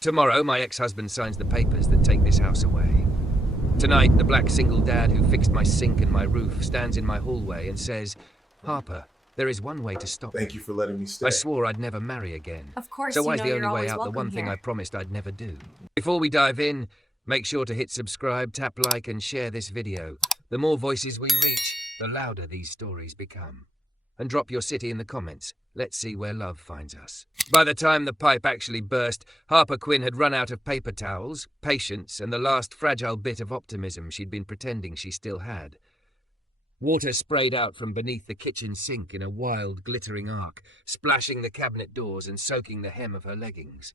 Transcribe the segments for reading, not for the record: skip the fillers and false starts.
Tomorrow, my ex-husband signs the papers that take this house away. Tonight, the black single dad who fixed my sink and my roof stands in my hallway and says, "Harper, there is one way to stop Thank you for letting me stay. I swore I'd never marry again. Of course, so why's you know the only you're way always out the welcome one thing here. I promised I'd never do? Before we dive in, make sure to hit subscribe, tap like, and share this video. The more voices we reach, the louder these stories become. And drop your city in the comments. Let's see where love finds us. By the time the pipe actually burst, Harper Quinn had run out of paper towels, patience, and the last fragile bit of optimism she'd been pretending she still had. Water sprayed out from beneath the kitchen sink in a wild, glittering arc, splashing the cabinet doors and soaking the hem of her leggings.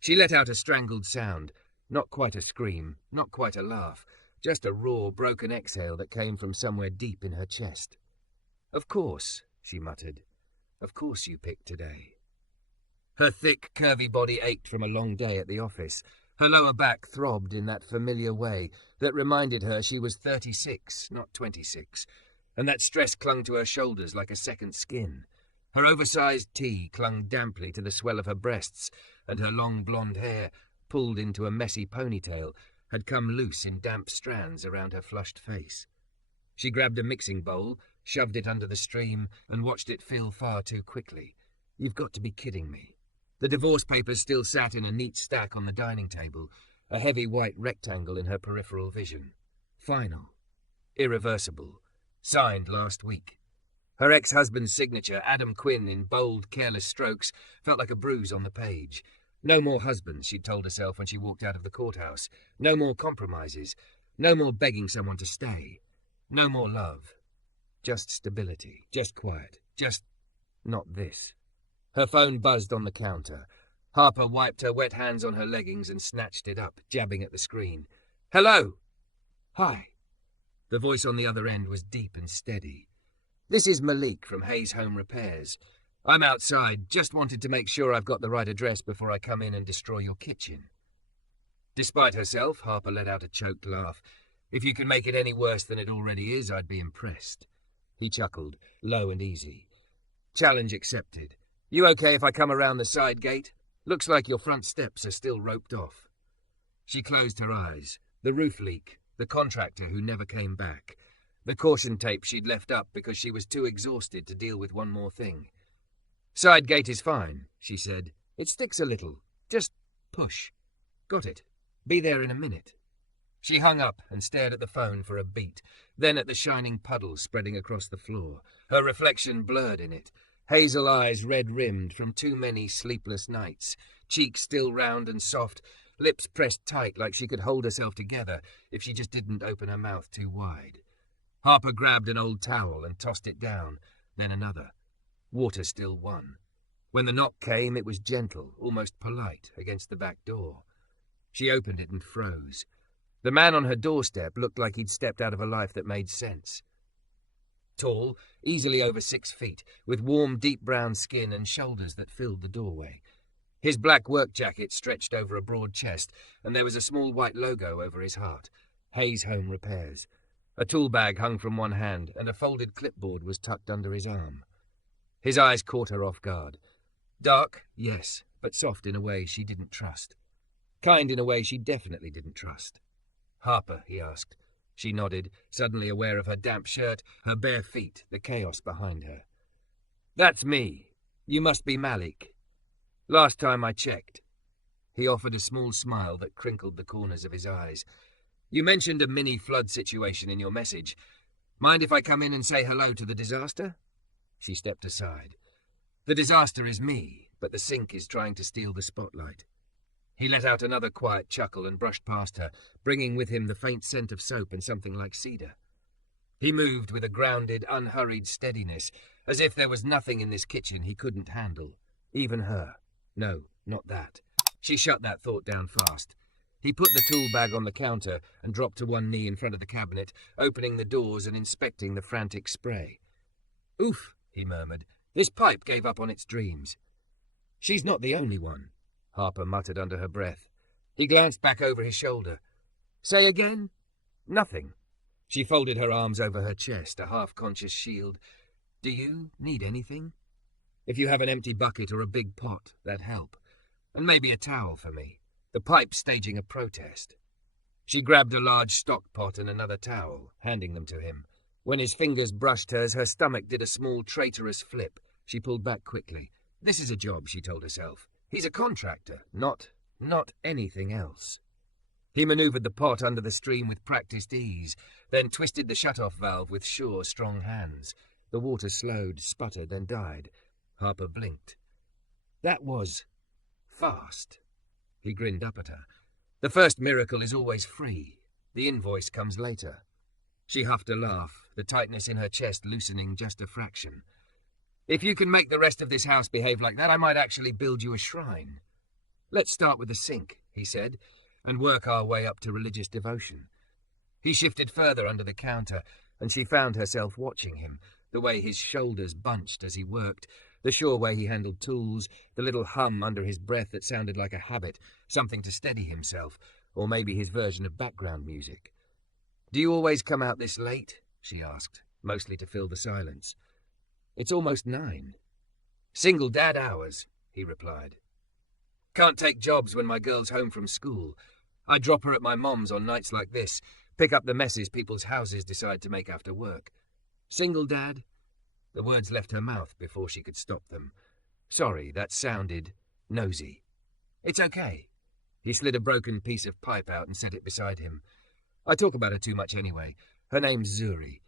She let out a strangled sound, not quite a scream, not quite a laugh, just a raw, broken exhale that came from somewhere deep in her chest. "Of course," she muttered. "Of course you picked today." Her thick, curvy body ached from a long day at the office. Her lower back throbbed in that familiar way that reminded her she was 36, not 26, and that stress clung to her shoulders like a second skin. Her oversized tee clung damply to the swell of her breasts, and her long blonde hair, pulled into a messy ponytail, had come loose in damp strands around her flushed face. She grabbed a mixing bowl, shoved it under the stream, and watched it fill far too quickly. "You've got to be kidding me." The divorce papers still sat in a neat stack on the dining table, a heavy white rectangle in her peripheral vision. Final. Irreversible. Signed last week. Her ex-husband's signature, Adam Quinn, in bold, careless strokes, felt like a bruise on the page. No more husbands, she'd told herself when she walked out of the courthouse. No more compromises. No more begging someone to stay. No more love. Just stability. Just quiet. Just not this. Her phone buzzed on the counter. Harper wiped her wet hands on her leggings and snatched it up, jabbing at the screen. "Hello." "Hi." The voice on the other end was deep and steady. "This is Malik from Hayes Home Repairs. I'm outside, just wanted to make sure I've got the right address before I come in and destroy your kitchen." Despite herself, Harper let out a choked laugh. "If you can make it any worse than it already is, I'd be impressed." He chuckled, low and easy. "Challenge accepted. You okay if I come around the side gate? Looks like your front steps are still roped off." She closed her eyes. The roof leak, the contractor who never came back, the caution tape she'd left up because she was too exhausted to deal with one more thing. "Side gate is fine," she said. "It sticks a little. Just push." "Got it. Be there in a minute." She hung up and stared at the phone for a beat, then at the shining puddle spreading across the floor, her reflection blurred in it. Hazel eyes red-rimmed from too many sleepless nights, cheeks still round and soft, lips pressed tight like she could hold herself together if she just didn't open her mouth too wide. Harper grabbed an old towel and tossed it down, then another. Water still won. When the knock came, it was gentle, almost polite, against the back door. She opened it and froze. The man on her doorstep looked like he'd stepped out of a life that made sense. Tall, easily over 6 feet, with warm, deep brown skin and shoulders that filled the doorway. His black work jacket stretched over a broad chest, and there was a small white logo over his heart. Hayes Home Repairs. A tool bag hung from one hand, and a folded clipboard was tucked under his arm. His eyes caught her off guard. Dark, yes, but soft in a way she didn't trust. Kind in a way she definitely didn't trust. "Harper?" he asked. She nodded, suddenly aware of her damp shirt, her bare feet, the chaos behind her. "That's me. You must be Malik. Last time I checked." He offered a small smile that crinkled the corners of his eyes. "You mentioned a mini-flood situation in your message. Mind if I come in and say hello to the disaster?" She stepped aside. "The disaster is me, but the sink is trying to steal the spotlight." He let out another quiet chuckle and brushed past her, bringing with him the faint scent of soap and something like cedar. He moved with a grounded, unhurried steadiness, as if there was nothing in this kitchen he couldn't handle. Even her. No, not that. She shut that thought down fast. He put the tool bag on the counter and dropped to one knee in front of the cabinet, opening the doors and inspecting the frantic spray. "Oof," he murmured. "This pipe gave up on its dreams." "She's not the only one," Harper muttered under her breath. He glanced back over his shoulder. "Say again?" "Nothing." She folded her arms over her chest, a half-conscious shield. "Do you need anything? If you have an empty bucket or a big pot, that'd help. And maybe a towel for me. The pipe's staging a protest." She grabbed a large stock pot and another towel, handing them to him. When his fingers brushed hers, her stomach did a small traitorous flip. She pulled back quickly. This is a job, she told herself. He's a contractor, not anything else. He manoeuvred the pot under the stream with practiced ease, then twisted the shut-off valve with sure, strong hands. The water slowed, sputtered, and died. Harper blinked. That was fast. He grinned up at her. The first miracle is always free. The invoice comes later. She huffed a laugh, the tightness in her chest loosening just a fraction. If you can make the rest of this house behave like that, I might actually build you a shrine. Let's start with the sink, he said, and work our way up to religious devotion. He shifted further under the counter, and she found herself watching him, the way his shoulders bunched as he worked, the sure way he handled tools, the little hum under his breath that sounded like a habit, something to steady himself, or maybe his version of background music. "Do you always come out this late?" she asked, mostly to fill the silence. "It's almost 9. "Single dad hours," he replied. "Can't take jobs when my girl's home from school. I drop her at my mom's on nights like this, pick up the messes people's houses decide to make after work." "Single dad?" The words left her mouth before she could stop them. "Sorry, that sounded nosy." "It's okay." He slid a broken piece of pipe out and set it beside him. "I talk about her too much anyway. Her name's Zuri.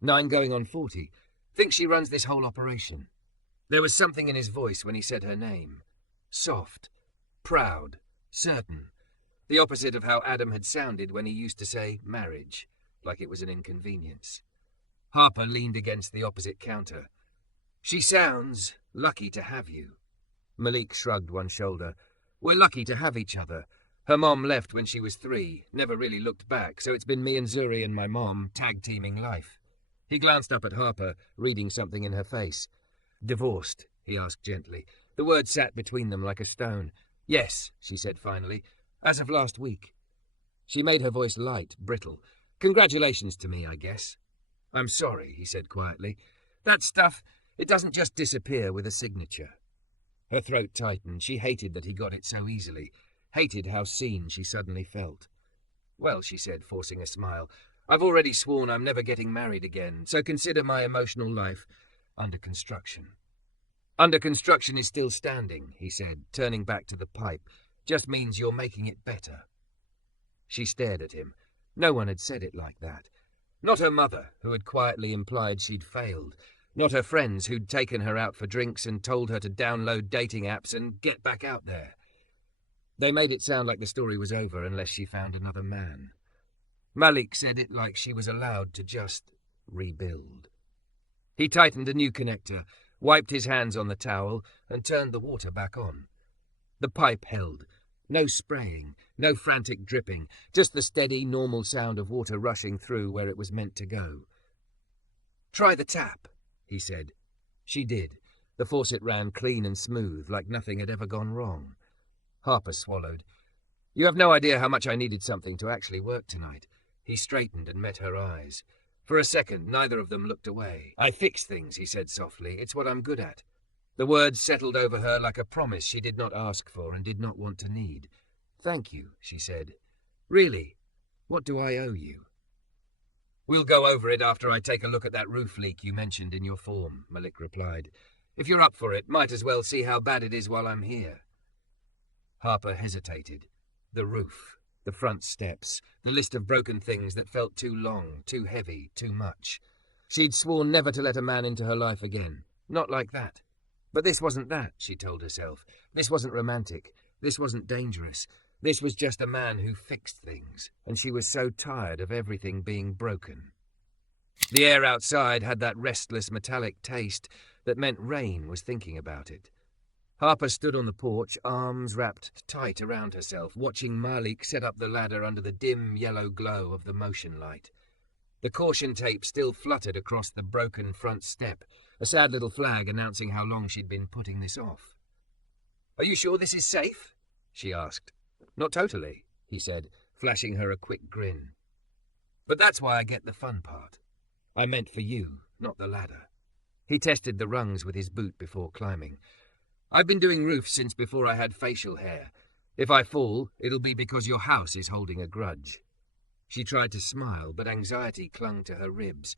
9 going on 40. Thinks she runs this whole operation." There was something in his voice when he said her name. Soft, proud, certain. The opposite of how Adam had sounded when he used to say marriage, like it was an inconvenience. Harper leaned against the opposite counter. "She sounds lucky to have you." Malik shrugged one shoulder. "We're lucky to have each other. Her mom left when she was 3, never really looked back, so it's been me and Zuri and my mom tag-teaming life." He glanced up at Harper, reading something in her face. "Divorced?" he asked gently. The word sat between them like a stone. "Yes," she said finally, "as of last week." She made her voice light, brittle. "Congratulations to me, I guess." "I'm sorry," he said quietly. "That stuff, it doesn't just disappear with a signature." Her throat tightened. She hated that he got it so easily, hated how seen she suddenly felt. "Well," she said, forcing a smile, "I've already sworn I'm never getting married again, so consider my emotional life under construction." "Under construction is still standing," he said, turning back to the pipe. "Just means you're making it better." She stared at him. No one had said it like that. Not her mother, who had quietly implied she'd failed. Not her friends who'd taken her out for drinks and told her to download dating apps and get back out there. They made it sound like the story was over unless she found another man. Malik said it like she was allowed to just rebuild. He tightened a new connector, wiped his hands on the towel, and turned the water back on. The pipe held. No spraying, no frantic dripping, just the steady, normal sound of water rushing through where it was meant to go. "Try the tap," he said. She did. The faucet ran clean and smooth, like nothing had ever gone wrong. Harper swallowed. "You have no idea how much I needed something to actually work tonight." He straightened and met her eyes. For a second, neither of them looked away. "I fix things," he said softly. "It's what I'm good at." The words settled over her like a promise she did not ask for and did not want to need. "Thank you," she said. "Really, what do I owe you?" "We'll go over it after I take a look at that roof leak you mentioned in your form," Malik replied. "If you're up for it, might as well see how bad it is while I'm here." Harper hesitated. The roof, the front steps, the list of broken things that felt too long, too heavy, too much. She'd sworn never to let a man into her life again. Not like that. But this wasn't that, she told herself. This wasn't romantic. This wasn't dangerous. This was just a man who fixed things, and she was so tired of everything being broken. The air outside had that restless metallic taste that meant rain was thinking about it. Harper stood on the porch, arms wrapped tight around herself, watching Malik set up the ladder under the dim yellow glow of the motion light. The caution tape still fluttered across the broken front step, a sad little flag announcing how long she'd been putting this off. "Are you sure this is safe?" she asked. "Not totally," he said, flashing her a quick grin. "But that's why I get the fun part. I meant for you, not the ladder." He tested the rungs with his boot before climbing. I've been doing roofs since before I had facial hair. If I fall, it'll be because your house is holding a grudge." She tried to smile, but anxiety clung to her ribs.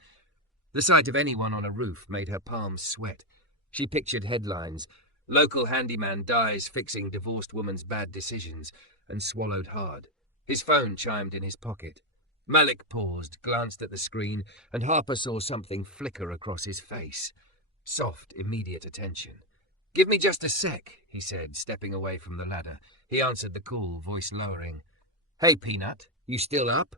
The sight of anyone on a roof made her palms sweat. She pictured headlines, "Local handyman dies fixing divorced woman's bad decisions," and swallowed hard. His phone chimed in his pocket. Malik paused, glanced at the screen, and Harper saw something flicker across his face. Soft, immediate attention. "Give me just a sec," he said, stepping away from the ladder. He answered the call, voice lowering. "Hey, Peanut, you still up?"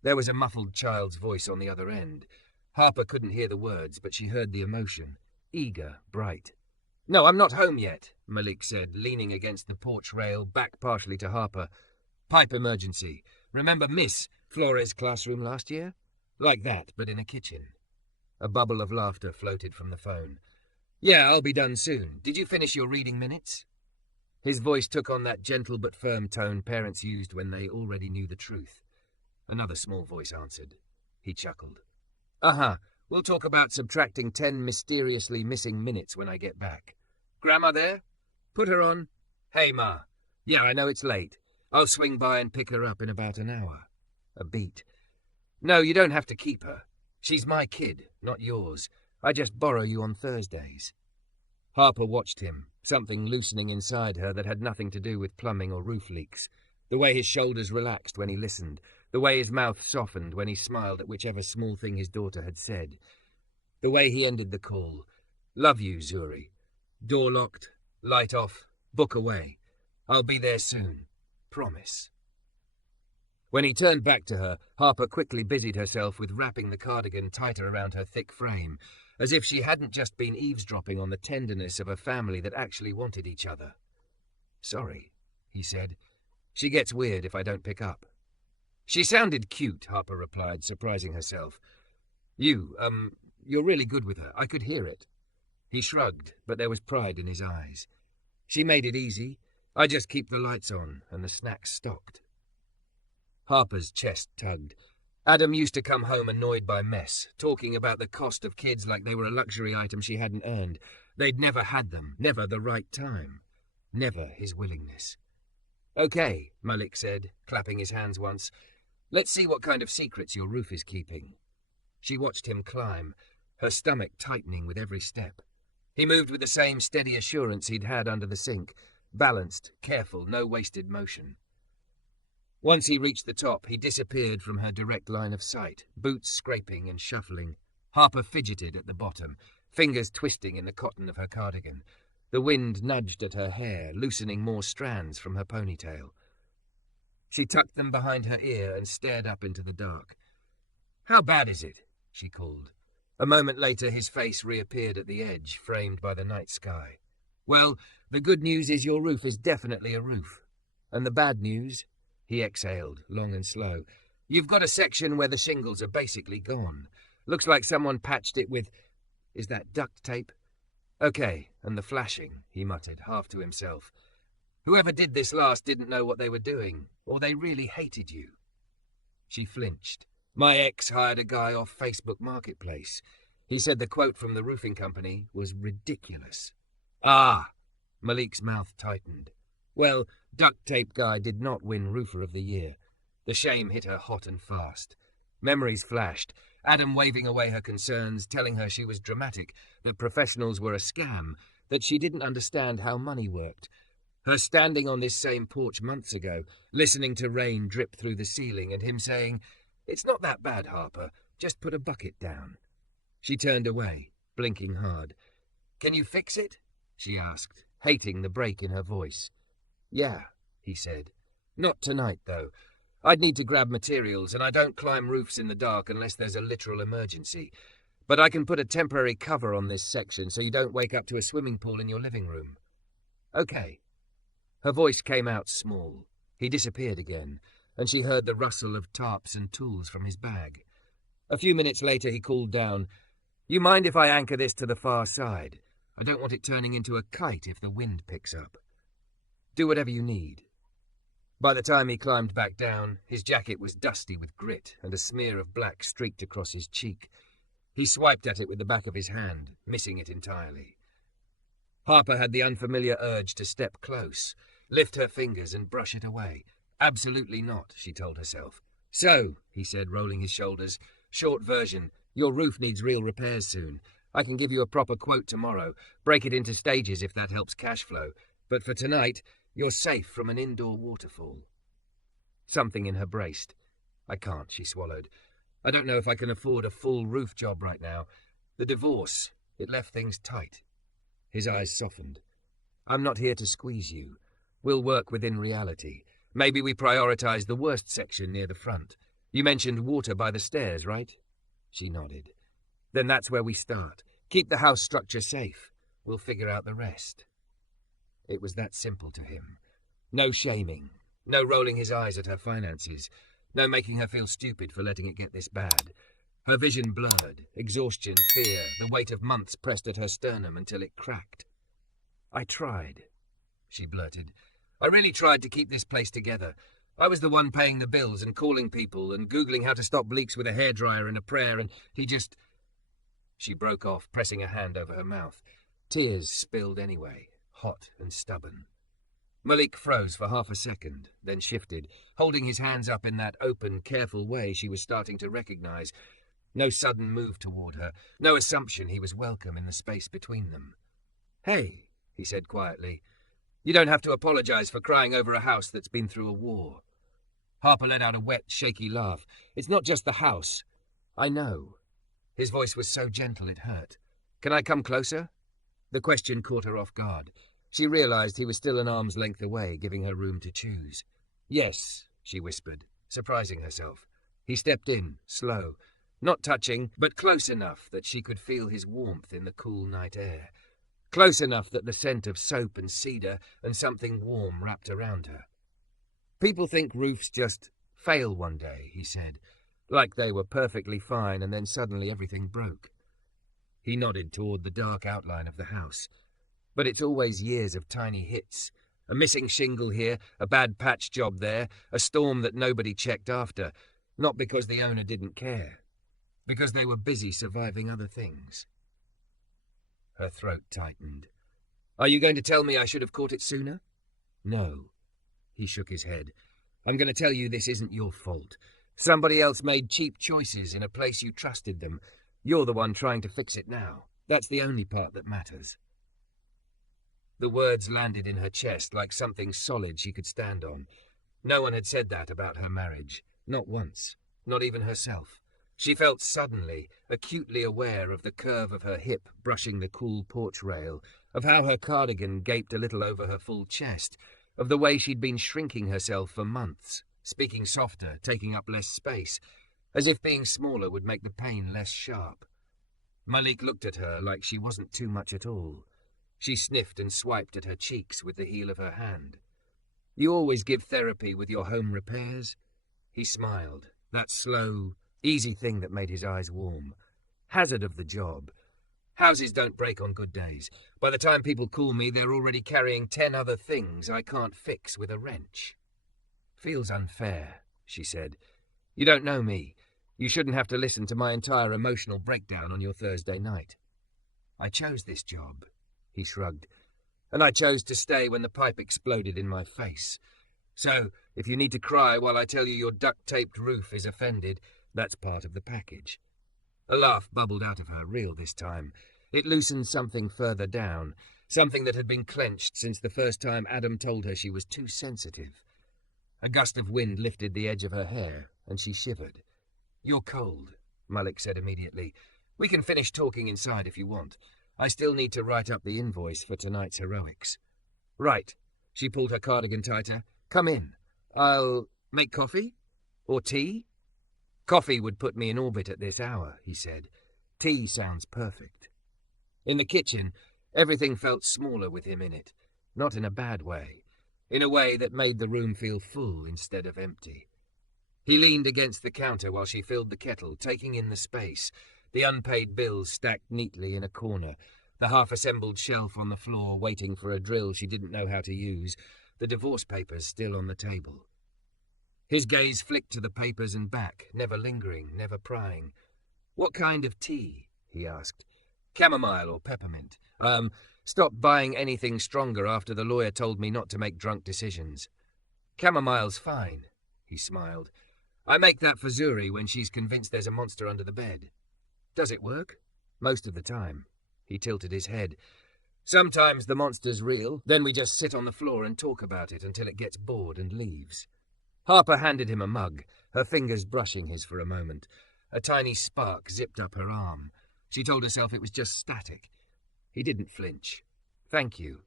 There was a muffled child's voice on the other end. Harper couldn't hear the words, but she heard the emotion. Eager, bright. "No, I'm not home yet," Malik said, leaning against the porch rail, back partially to Harper. "Pipe emergency. Remember Miss Flores' classroom last year? Like that, but in a kitchen." A bubble of laughter floated from the phone. "Yeah, I'll be done soon. Did you finish your reading minutes?" His voice took on that gentle but firm tone parents used when they already knew the truth. Another small voice answered. He chuckled. "Uh-huh. We'll talk about subtracting 10 mysteriously missing minutes when I get back. Grandma there? Put her on. Hey, Ma. Yeah, I know it's late. I'll swing by and pick her up in about an hour." A beat. "No, you don't have to keep her. She's my kid, not yours. I just borrow you on Thursdays." Harper watched him, something loosening inside her that had nothing to do with plumbing or roof leaks. The way his shoulders relaxed when he listened, the way his mouth softened when he smiled at whichever small thing his daughter had said. The way he ended the call. "Love you, Zuri. Door locked, light off, book away. I'll be there soon. Promise." When he turned back to her, Harper quickly busied herself with wrapping the cardigan tighter around her thick frame, as if she hadn't just been eavesdropping on the tenderness of a family that actually wanted each other. "Sorry," he said. "She gets weird if I don't pick up." "She sounded cute," Harper replied, surprising herself. You're really good with her. I could hear it." He shrugged, but there was pride in his eyes. "She made it easy. I just keep the lights on and the snacks stocked." Harper's chest tugged. Adam used to come home annoyed by mess, talking about the cost of kids like they were a luxury item she hadn't earned. They'd never had them, never the right time, never his willingness. "Okay," Malik said, clapping his hands once. "Let's see what kind of secrets your roof is keeping." She watched him climb, her stomach tightening with every step. He moved with the same steady assurance he'd had under the sink, balanced, careful, no wasted motion. Once he reached the top, he disappeared from her direct line of sight, boots scraping and shuffling. Harper fidgeted at the bottom, fingers twisting in the cotton of her cardigan. The wind nudged at her hair, loosening more strands from her ponytail. She tucked them behind her ear and stared up into the dark. "How bad is it?" she called. A moment later, his face reappeared at the edge, framed by the night sky. "Well, the good news is your roof is definitely a roof. And the bad news," he exhaled, long and slow, "you've got a section where the shingles are basically gone. Looks like someone patched it with... Is that duct tape? Okay, and the flashing," he muttered, half to himself. "Whoever did this last didn't know what they were doing, or they really hated you." She flinched. "My ex hired a guy off Facebook Marketplace. He said the quote from the roofing company was ridiculous." "Ah!" Malik's mouth tightened. Well, duct tape guy did not win Roofer of the Year. The shame hit her hot and fast. Memories flashed, Adam waving away her concerns, telling her she was dramatic, that professionals were a scam, that she didn't understand how money worked. Her standing on this same porch months ago, listening to rain drip through the ceiling, and him saying, "It's not that bad, Harper, just put a bucket down." She turned away, blinking hard. "Can you fix it?" she asked, hating the break in her voice. "Yeah," he said. "Not tonight, though. I'd need to grab materials, and I don't climb roofs in the dark unless there's a literal emergency. But I can put a temporary cover on this section so you don't wake up to a swimming pool in your living room." "Okay." Her voice came out small. He disappeared again, and she heard the rustle of tarps and tools from his bag. A few minutes later he called down, "You mind if I anchor this to the far side? I don't want it turning into a kite if the wind picks up." "Do whatever you need." By the time he climbed back down, his jacket was dusty with grit, and a smear of black streaked across his cheek. He swiped at it with the back of his hand, missing it entirely. Harper had the unfamiliar urge to step close, lift her fingers and brush it away. Absolutely not, she told herself. So, he said, rolling his shoulders, short version, your roof needs real repairs soon. I can give you a proper quote tomorrow, break it into stages if that helps cash flow. But for tonight, you're safe from an indoor waterfall. Something in her braced. I can't, she swallowed. I don't know if I can afford a full roof job right now. The divorce, it left things tight. His eyes softened. I'm not here to squeeze you. We'll work within reality. Maybe we prioritize the worst section near the front. You mentioned water by the stairs, right? She nodded. Then that's where we start. Keep the house structure safe. We'll figure out the rest. It was that simple to him. No shaming. No rolling his eyes at her finances. No making her feel stupid for letting it get this bad. Her vision blurred. Exhaustion, fear, the weight of months pressed at her sternum until it cracked. I tried, she blurted. I really tried to keep this place together. I was the one paying the bills and calling people and Googling how to stop leaks with a hairdryer and a prayer, and he just... She broke off, pressing a hand over her mouth. Tears spilled anyway, hot and stubborn. Malik froze for half a second, then shifted, holding his hands up in that open, careful way she was starting to recognize. No sudden move toward her, no assumption he was welcome in the space between them. Hey, he said quietly, you don't have to apologize for crying over a house that's been through a war. Harper let out a wet, shaky laugh. It's not just the house. I know. His voice was so gentle it hurt. Can I come closer? The question caught her off guard. She realized he was still an arm's length away, giving her room to choose. Yes, she whispered, surprising herself. He stepped in, slow, not touching, but close enough that she could feel his warmth in the cool night air. Close enough that the scent of soap and cedar and something warm wrapped around her. People think roofs just fail one day, he said, like they were perfectly fine and then suddenly everything broke. He nodded toward the dark outline of the house. But it's always years of tiny hits. A missing shingle here, a bad patch job there, a storm that nobody checked after. Not because the owner didn't care. Because they were busy surviving other things. Her throat tightened. Are you going to tell me I should have caught it sooner? No. He shook his head. I'm going to tell you this isn't your fault. Somebody else made cheap choices in a place you trusted them. You're the one trying to fix it now. That's the only part that matters. The words landed in her chest like something solid she could stand on. No one had said that about her marriage. Not once. Not even herself. She felt suddenly, acutely aware of the curve of her hip brushing the cool porch rail, of how her cardigan gaped a little over her full chest, of the way she'd been shrinking herself for months, speaking softer, taking up less space, as if being smaller would make the pain less sharp. Malik looked at her like she wasn't too much at all. She sniffed and swiped at her cheeks with the heel of her hand. You always give therapy with your home repairs? He smiled, that slow, easy thing that made his eyes warm. Hazard of the job. Houses don't break on good days. By the time people call me, they're already carrying 10 other things I can't fix with a wrench. Feels unfair, she said. You don't know me. You shouldn't have to listen to my entire emotional breakdown on your Thursday night. I chose this job, he shrugged, and I chose to stay when the pipe exploded in my face. So, if you need to cry while I tell you your duct-taped roof is offended, that's part of the package. A laugh bubbled out of her, real this time. It loosened something further down, something that had been clenched since the first time Adam told her she was too sensitive. A gust of wind lifted the edge of her hair, and she shivered. You're cold, Malik said immediately. We can finish talking inside if you want. I still need to write up the invoice for tonight's heroics. Right. She pulled her cardigan tighter. Come in. I'll make coffee? Or tea? Coffee would put me in orbit at this hour, he said. Tea sounds perfect. In the kitchen, everything felt smaller with him in it. Not in a bad way. In a way that made the room feel full instead of empty. He leaned against the counter while she filled the kettle, taking in the space, the unpaid bills stacked neatly in a corner, the half-assembled shelf on the floor waiting for a drill she didn't know how to use, the divorce papers still on the table. His gaze flicked to the papers and back, never lingering, never prying. What kind of tea? He asked. Chamomile or peppermint? Stopped buying anything stronger after the lawyer told me not to make drunk decisions. Chamomile's fine, he smiled. I make that for Zuri when she's convinced there's a monster under the bed. Does it work? Most of the time. He tilted his head. Sometimes the monster's real, then we just sit on the floor and talk about it until it gets bored and leaves. Harper handed him a mug, her fingers brushing his for a moment. A tiny spark zipped up her arm. She told herself it was just static. He didn't flinch. Thank you.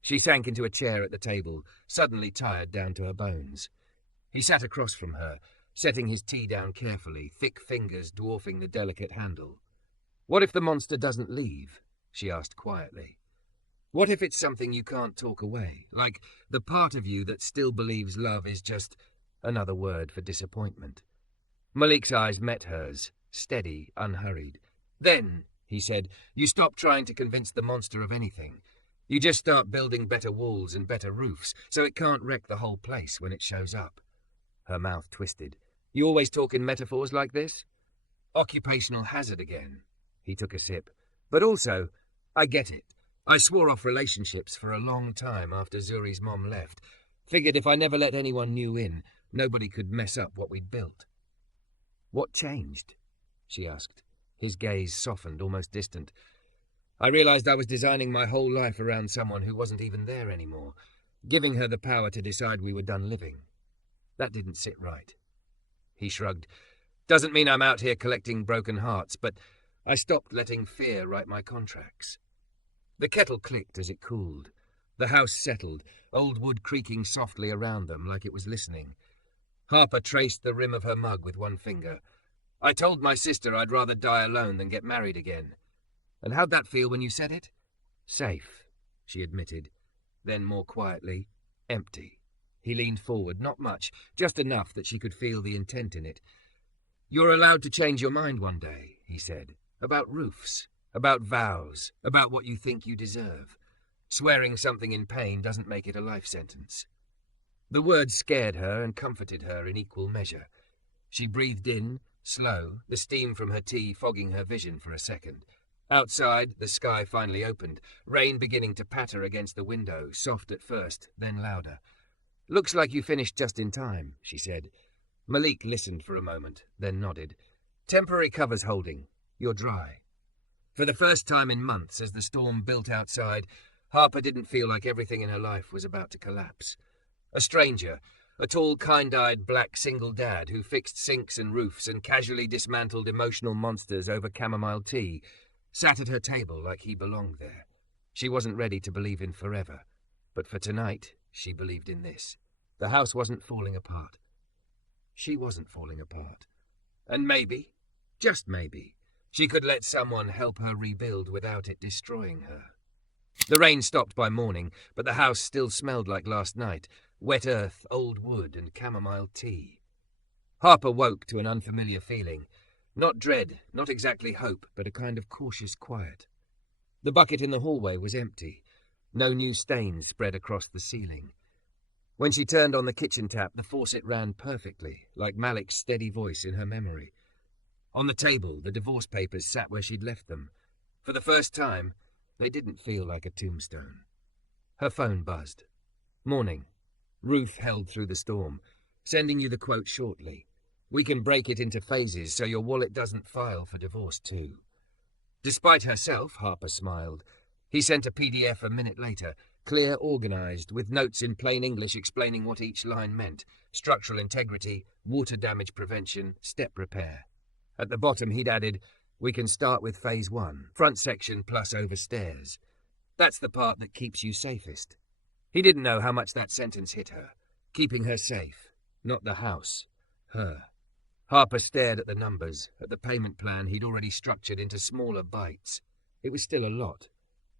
She sank into a chair at the table, suddenly tired down to her bones. He sat across from her, setting his tea down carefully, thick fingers dwarfing the delicate handle. What if the monster doesn't leave? She asked quietly. What if it's something you can't talk away, like the part of you that still believes love is just another word for disappointment? Malik's eyes met hers, steady, unhurried. Then, he said, you stop trying to convince the monster of anything. You just start building better walls and better roofs, so it can't wreck the whole place when it shows up. Her mouth twisted. You always talk in metaphors like this? Occupational hazard again. He took a sip. But also, I get it. I swore off relationships for a long time after Zuri's mom left. Figured if I never let anyone new in, nobody could mess up what we'd built. What changed? She asked. His gaze softened, almost distant. I realized I was designing my whole life around someone who wasn't even there anymore, giving her the power to decide we were done living. That didn't sit right. He shrugged. Doesn't mean I'm out here collecting broken hearts, but I stopped letting fear write my contracts. The kettle clicked as it cooled. The house settled, old wood creaking softly around them like it was listening. Harper traced the rim of her mug with one finger. I told my sister I'd rather die alone than get married again. And how'd that feel when you said it? Safe, she admitted. Then more quietly, empty. He leaned forward, not much, just enough that she could feel the intent in it. You're allowed to change your mind one day, he said. About roofs, about vows, about what you think you deserve. Swearing something in pain doesn't make it a life sentence. The words scared her and comforted her in equal measure. She breathed in, slow, the steam from her tea fogging her vision for a second. Outside, the sky finally opened, rain beginning to patter against the window, soft at first, then louder. Looks like you finished just in time, she said. Malik listened for a moment, then nodded. Temporary cover's holding. You're dry. For the first time in months, as the storm built outside, Harper didn't feel like everything in her life was about to collapse. A stranger, a tall, kind-eyed black single dad who fixed sinks and roofs and casually dismantled emotional monsters over chamomile tea, sat at her table like he belonged there. She wasn't ready to believe in forever, but for tonight, she believed in this. The house wasn't falling apart. She wasn't falling apart. And maybe, just maybe, she could let someone help her rebuild without it destroying her. The rain stopped by morning, but the house still smelled like last night. Wet earth, old wood, and chamomile tea. Harper woke to an unfamiliar feeling. Not dread, not exactly hope, but a kind of cautious quiet. The bucket in the hallway was empty. No new stains spread across the ceiling. When she turned on the kitchen tap, the faucet ran perfectly, like Malik's steady voice in her memory. On the table, the divorce papers sat where she'd left them. For the first time, they didn't feel like a tombstone. Her phone buzzed. Morning. Ruth held through the storm. Sending you the quote shortly. We can break it into phases so your wallet doesn't file for divorce too. Despite herself, Harper smiled. He sent a PDF a minute later, clear, organized, with notes in plain English explaining what each line meant. Structural integrity, water damage prevention, step repair. At the bottom he'd added, we can start with phase 1, front section plus over stairs. That's the part that keeps you safest. He didn't know how much that sentence hit her. Keeping her safe. Not the house. Her. Harper stared at the numbers, at the payment plan he'd already structured into smaller bites. It was still a lot.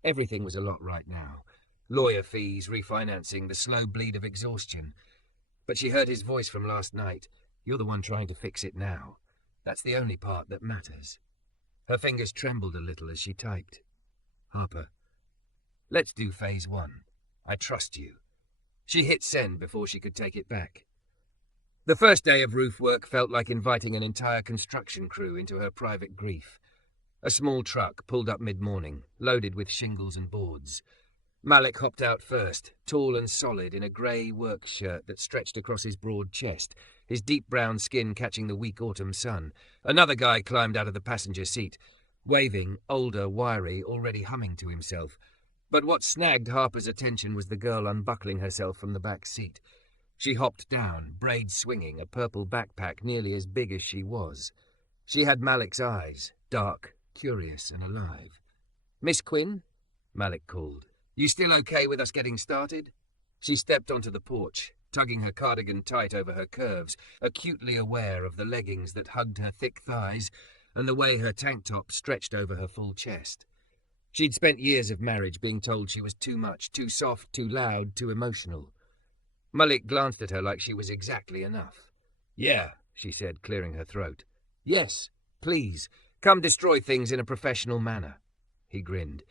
Everything was a lot right now. Lawyer fees, refinancing, the slow bleed of exhaustion. But she heard his voice from last night. You're the one trying to fix it now. That's the only part that matters. Her fingers trembled a little as she typed. Harper, let's do phase 1. I trust you. She hit send before she could take it back. The first day of roof work felt like inviting an entire construction crew into her private grief. A small truck pulled up mid-morning, loaded with shingles and boards. Malik hopped out first, tall and solid in a grey work shirt that stretched across his broad chest, his deep brown skin catching the weak autumn sun. Another guy climbed out of the passenger seat, waving, older, wiry, already humming to himself. But what snagged Harper's attention was the girl unbuckling herself from the back seat. She hopped down, braids swinging, a purple backpack nearly as big as she was. She had Malik's eyes, dark, curious and alive. "Miss Quinn?" Malik called. "You still okay with us getting started?" She stepped onto the porch, tugging her cardigan tight over her curves, acutely aware of the leggings that hugged her thick thighs and the way her tank top stretched over her full chest. She'd spent years of marriage being told she was too much, too soft, too loud, too emotional. Malik glanced at her like she was exactly enough. "Yeah," she said, clearing her throat. "Yes, please, come destroy things in a professional manner." He grinned.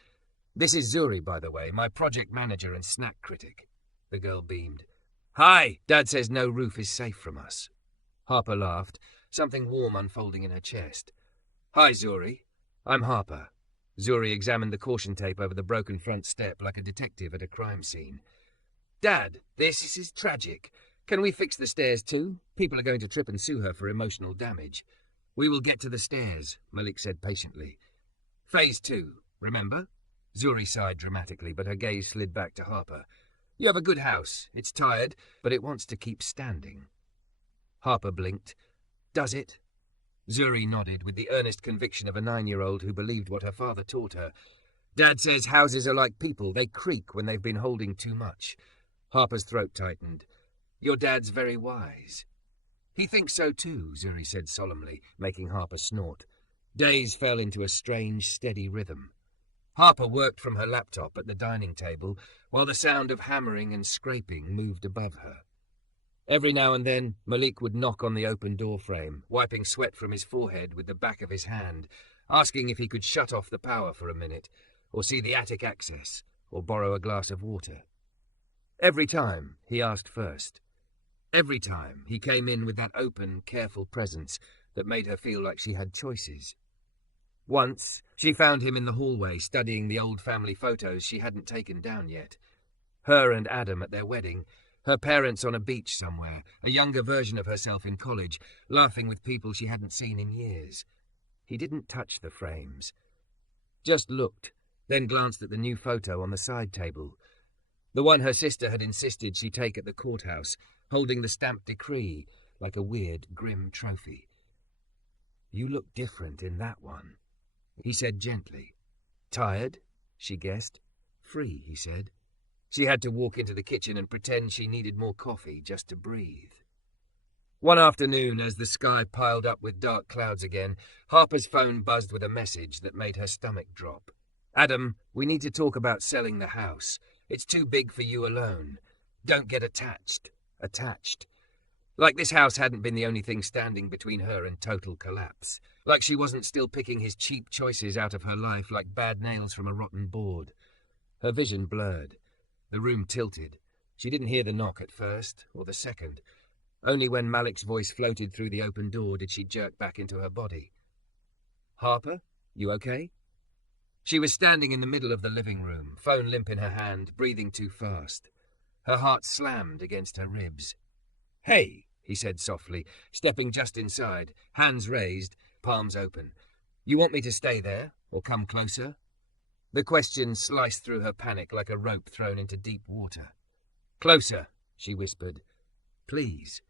"This is Zuri, by the way, my project manager and snack critic." The girl beamed. "Hi, Dad says no roof is safe from us." Harper laughed, something warm unfolding in her chest. "Hi, Zuri. I'm Harper." Zuri examined the caution tape over the broken front step like a detective at a crime scene. "Dad, this is tragic. Can we fix the stairs too? People are going to trip and sue her for emotional damage." "We will get to the stairs," Malik said patiently. "Phase 2, remember?" Zuri sighed dramatically, but her gaze slid back to Harper. "You have a good house. It's tired, but it wants to keep standing." Harper blinked. "Does it?" Zuri nodded with the earnest conviction of a 9-year-old who believed what her father taught her. "Dad says houses are like people. They creak when they've been holding too much." Harper's throat tightened. "Your dad's very wise." "He thinks so too," Zuri said solemnly, making Harper snort. Days fell into a strange, steady rhythm. Harper worked from her laptop at the dining table, while the sound of hammering and scraping moved above her. Every now and then, Malik would knock on the open door frame, wiping sweat from his forehead with the back of his hand, asking if he could shut off the power for a minute, or see the attic access, or borrow a glass of water. Every time, he asked first. Every time, he came in with that open, careful presence that made her feel like she had choices. Once, she found him in the hallway studying the old family photos she hadn't taken down yet. Her and Adam at their wedding, her parents on a beach somewhere, a younger version of herself in college, laughing with people she hadn't seen in years. He didn't touch the frames. Just looked, then glanced at the new photo on the side table. The one her sister had insisted she take at the courthouse, holding the stamped decree like a weird, grim trophy. "You look different in that one," he said gently. "Tired?" she guessed. "Free," he said. She had to walk into the kitchen and pretend she needed more coffee just to breathe. One afternoon, as the sky piled up with dark clouds again, Harper's phone buzzed with a message that made her stomach drop. "Adam, we need to talk about selling the house. It's too big for you alone. Don't get attached." Attached. Like this house hadn't been the only thing standing between her and total collapse. Like she wasn't still picking his cheap choices out of her life like bad nails from a rotten board. Her vision blurred. The room tilted. She didn't hear the knock at first, or the second. Only when Malik's voice floated through the open door did she jerk back into her body. "Harper, you okay?" She was standing in the middle of the living room, phone limp in her hand, breathing too fast. Her heart slammed against her ribs. "Hey," he said softly, stepping just inside, hands raised, palms open. "You want me to stay there, or come closer?" The question sliced through her panic like a rope thrown into deep water. "Closer," she whispered. "Please."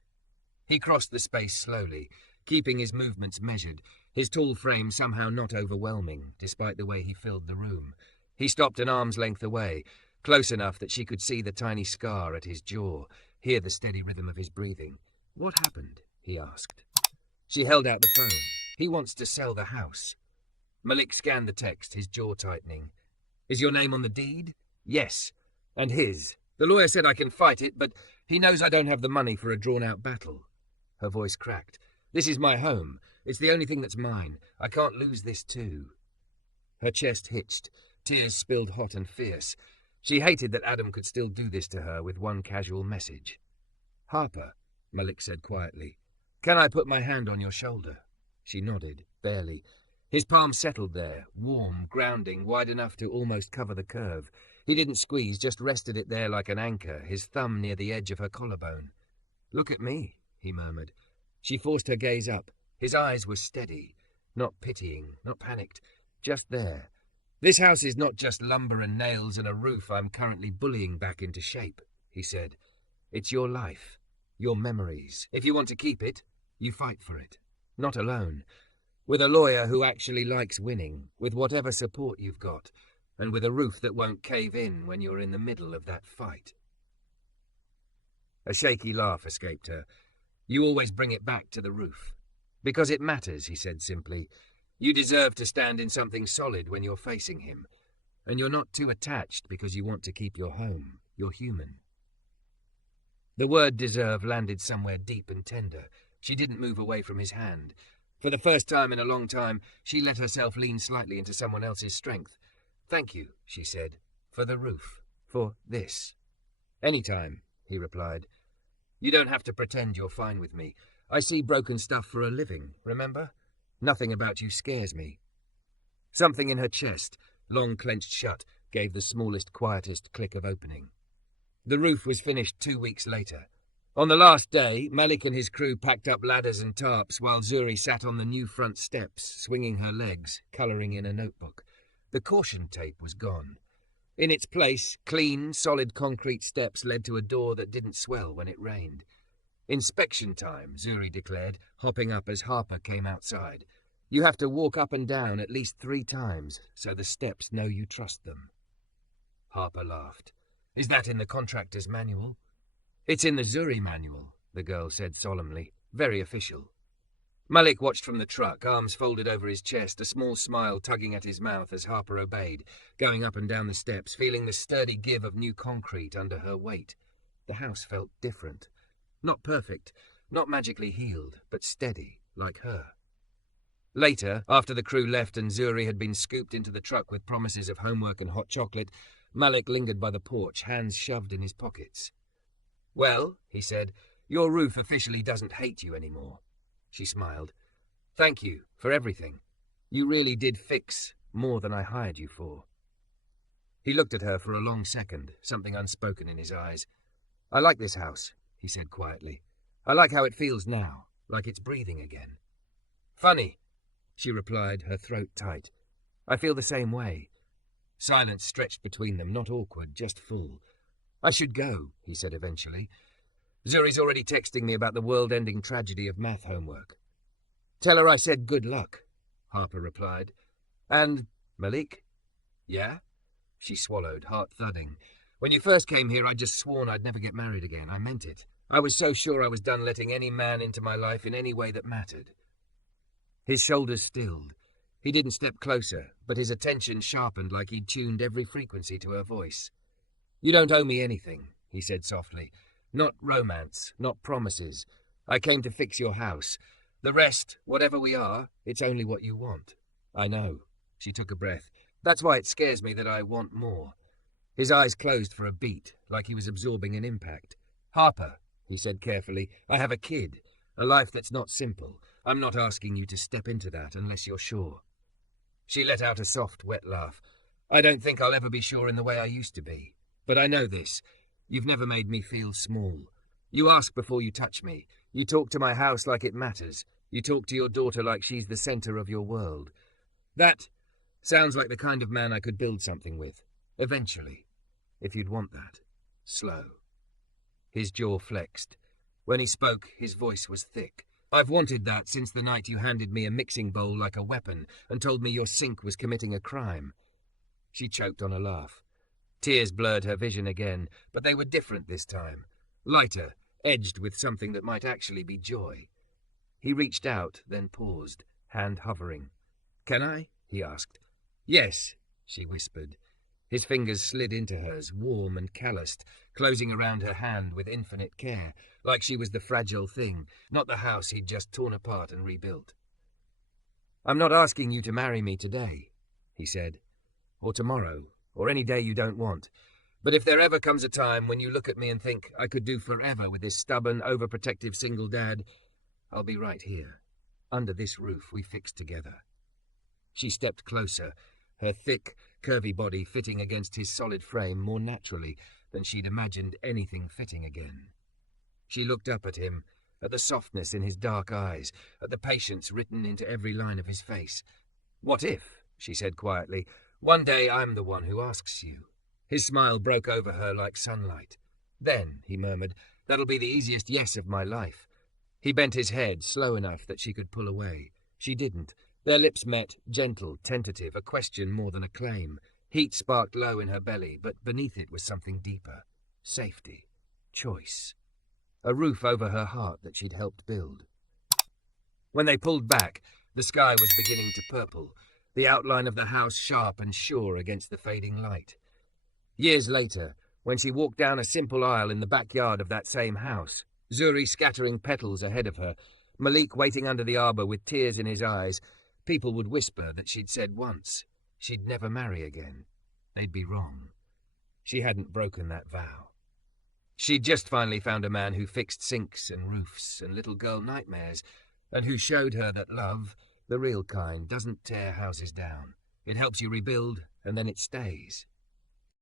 He crossed the space slowly, keeping his movements measured, his tall frame somehow not overwhelming, despite the way he filled the room. He stopped an arm's length away, close enough that she could see the tiny scar at his jaw, hear the steady rhythm of his breathing. "What happened?" he asked. She held out the phone. "He wants to sell the house." Malik scanned the text, his jaw tightening. "Is your name on the deed?" "Yes. And his. The lawyer said I can fight it, but he knows I don't have the money for a drawn-out battle." Her voice cracked. "This is my home. It's the only thing that's mine. I can't lose this too." Her chest hitched. Tears spilled hot and fierce. She hated that Adam could still do this to her with one casual message. "Harper," Malik said quietly, "can I put my hand on your shoulder?" She nodded, barely. His palm settled there, warm, grounding, wide enough to almost cover the curve. He didn't squeeze, just rested it there like an anchor, his thumb near the edge of her collarbone. "Look at me," he murmured. She forced her gaze up. His eyes were steady, not pitying, not panicked, just there. "This house is not just lumber and nails and a roof I'm currently bullying back into shape," he said. "It's your life, your memories. If you want to keep it, you fight for it. Not alone. With a lawyer who actually likes winning, with whatever support you've got, and with a roof that won't cave in when you're in the middle of that fight." A shaky laugh escaped her. "You always bring it back to the roof. Because it matters," he said simply. "You deserve to stand in something solid when you're facing him. And you're not too attached because you want to keep your home. You're human." The word deserve landed somewhere deep and tender. She didn't move away from his hand. For the first time in a long time, she let herself lean slightly into someone else's strength. "Thank you," she said, "for the roof. For this." "Anytime," he replied. "You don't have to pretend you're fine with me. I see broken stuff for a living, remember? Nothing about you scares me." Something in her chest, long clenched shut, gave the smallest, quietest click of opening. The roof was finished 2 weeks later. On the last day, Malik and his crew packed up ladders and tarps while Zuri sat on the new front steps, swinging her legs, colouring in a notebook. The caution tape was gone. In its place, clean, solid concrete steps led to a door that didn't swell when it rained. "Inspection time," Zuri declared, hopping up as Harper came outside. "You have to walk up and down at least 3 times, so the steps know you trust them." Harper laughed. "Is that in the contractor's manual?" "It's in the Zuri manual," the girl said solemnly. "Very official." Malik watched from the truck, arms folded over his chest, a small smile tugging at his mouth as Harper obeyed, going up and down the steps, feeling the sturdy give of new concrete under her weight. The house felt different. Not perfect, not magically healed, but steady, like her. Later, after the crew left and Zuri had been scooped into the truck with promises of homework and hot chocolate, Malik lingered by the porch, hands shoved in his pockets. "Well," he said, "your roof officially doesn't hate you anymore." She smiled. "Thank you for everything. You really did fix more than I hired you for." He looked at her for a long second, something unspoken in his eyes. "I like this house," he said quietly. "I like how it feels now, like it's breathing again." "Funny," she replied, her throat tight. "I feel the same way." Silence stretched between them, not awkward, just full. "I should go," he said eventually. "Zuri's already texting me about the world-ending tragedy of math homework." "Tell her I said good luck," Harper replied. "And Malik?" "Yeah?" She swallowed, heart thudding. "When you first came here, I'd just sworn I'd never get married again. I meant it. I was so sure I was done letting any man into my life in any way that mattered." His shoulders stilled. He didn't step closer, but his attention sharpened like he'd tuned every frequency to her voice. "You don't owe me anything," he said softly. "Not romance, not promises. I came to fix your house. The rest, whatever we are, it's only what you want." "I know." She took a breath. "That's why it scares me that I want more." His eyes closed for a beat, like he was absorbing an impact. "Harper," he said carefully, "I have a kid, a life that's not simple. I'm not asking you to step into that unless you're sure." She let out a soft, wet laugh. "I don't think I'll ever be sure in the way I used to be. But I know this. You've never made me feel small. You ask before you touch me. You talk to my house like it matters. You talk to your daughter like she's the center of your world. That sounds like the kind of man I could build something with. Eventually. If you'd want that. Slow." His jaw flexed. When he spoke, his voice was thick. "I've wanted that since the night you handed me a mixing bowl like a weapon and told me your sink was committing a crime." She choked on a laugh. Tears blurred her vision again, but they were different this time. Lighter, edged with something that might actually be joy. He reached out, then paused, hand hovering. "Can I?" he asked. "Yes," she whispered. His fingers slid into hers, warm and calloused, closing around her hand with infinite care, like she was the fragile thing, not the house he'd just torn apart and rebuilt. "I'm not asking you to marry me today," he said, "or tomorrow, or any day you don't want. But if there ever comes a time when you look at me and think I could do forever with this stubborn, overprotective single dad, I'll be right here, under this roof we fixed together." She stepped closer, her thick, curvy body fitting against his solid frame more naturally than she'd imagined anything fitting again. She looked up at him, at the softness in his dark eyes, at the patience written into every line of his face. "What if," she said quietly, "one day I'm the one who asks you?" His smile broke over her like sunlight. "Then," he murmured, "that'll be the easiest yes of my life." He bent his head, slow enough that she could pull away. She didn't. Their lips met, gentle, tentative, a question more than a claim. Heat sparked low in her belly, but beneath it was something deeper. Safety. Choice. A roof over her heart that she'd helped build. When they pulled back, the sky was beginning to purple, the outline of the house sharp and sure against the fading light. Years later, when she walked down a simple aisle in the backyard of that same house, Zuri scattering petals ahead of her, Malik waiting under the arbor with tears in his eyes, people would whisper that she'd said once she'd never marry again. They'd be wrong. She hadn't broken that vow. She'd just finally found a man who fixed sinks and roofs and little girl nightmares, and who showed her that love, the real kind, doesn't tear houses down. It helps you rebuild, and then it stays.